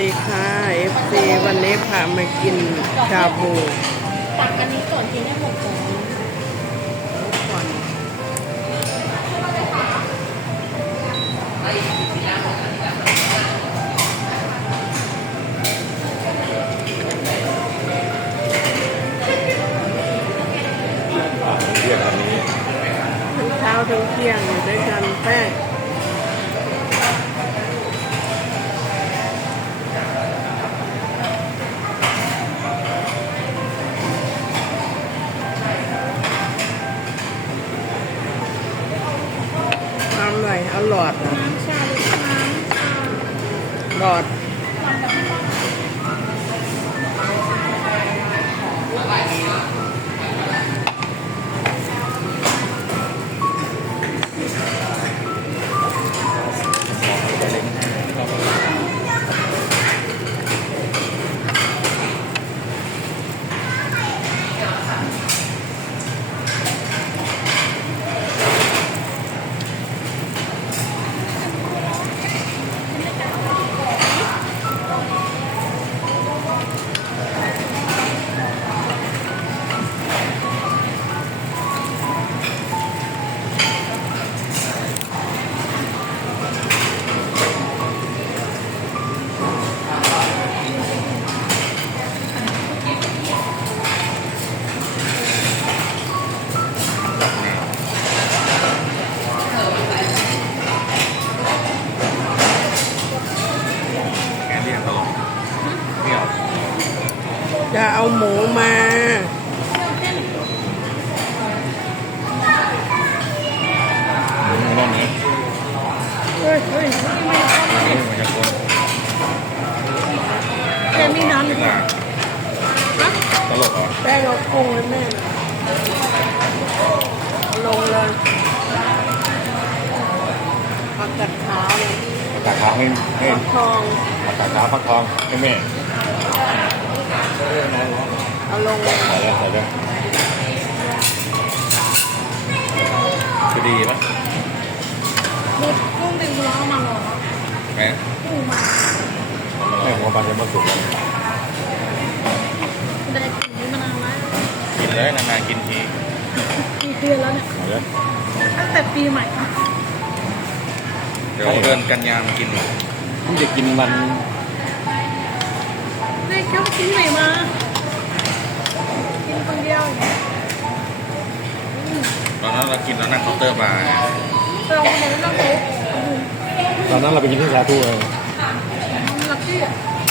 ดีค่ะ FC วันนี้พามากินชาบูตักอันนี้ก่อนกินได้หมดก่อนก่อนทั้งเช้าทั้งเที่ยงอยู่ด้วยกันแป้ง อะไรเอาหลอดเหรอน้ำชาหรือน้ำชาหลอด จะเอาหมูมาหมูรอบนี้เฮ้ยเฮ้ยนี่มันจะคนแกมีน้ำหรือเปล่าตลกเหรอแป้งเอากุ้งให้แม่ ลงเลยผักกัดขาวเลยผักกาดขาวให้ให้ผักทองผักกาดขาวฟักทองให้แม่ เอาลงใส่เลยใส่เลยคือดีปะมีกุ้งเป็นร้อมาหรอแม่กุ้งมาแม่หัวปลาจะมาสุกได้กินนี้มานานแล้วกินเลยนานๆกินทีกี่เดือนแล้วเนี่ยใส่เลยตั้งแต่ปีใหม่เดี๋ยวเดือนกันยามากินผมจะกินวัน ได้แค่ไปกินไหนมา กินคนเดียวตอนนั้นเรากินแล้วนั่งเคาน์เตอร์บาร์เราคนไหนเราโต๊ะตอนนั้นเราไปกินที่สาธุเองลักกี้อะ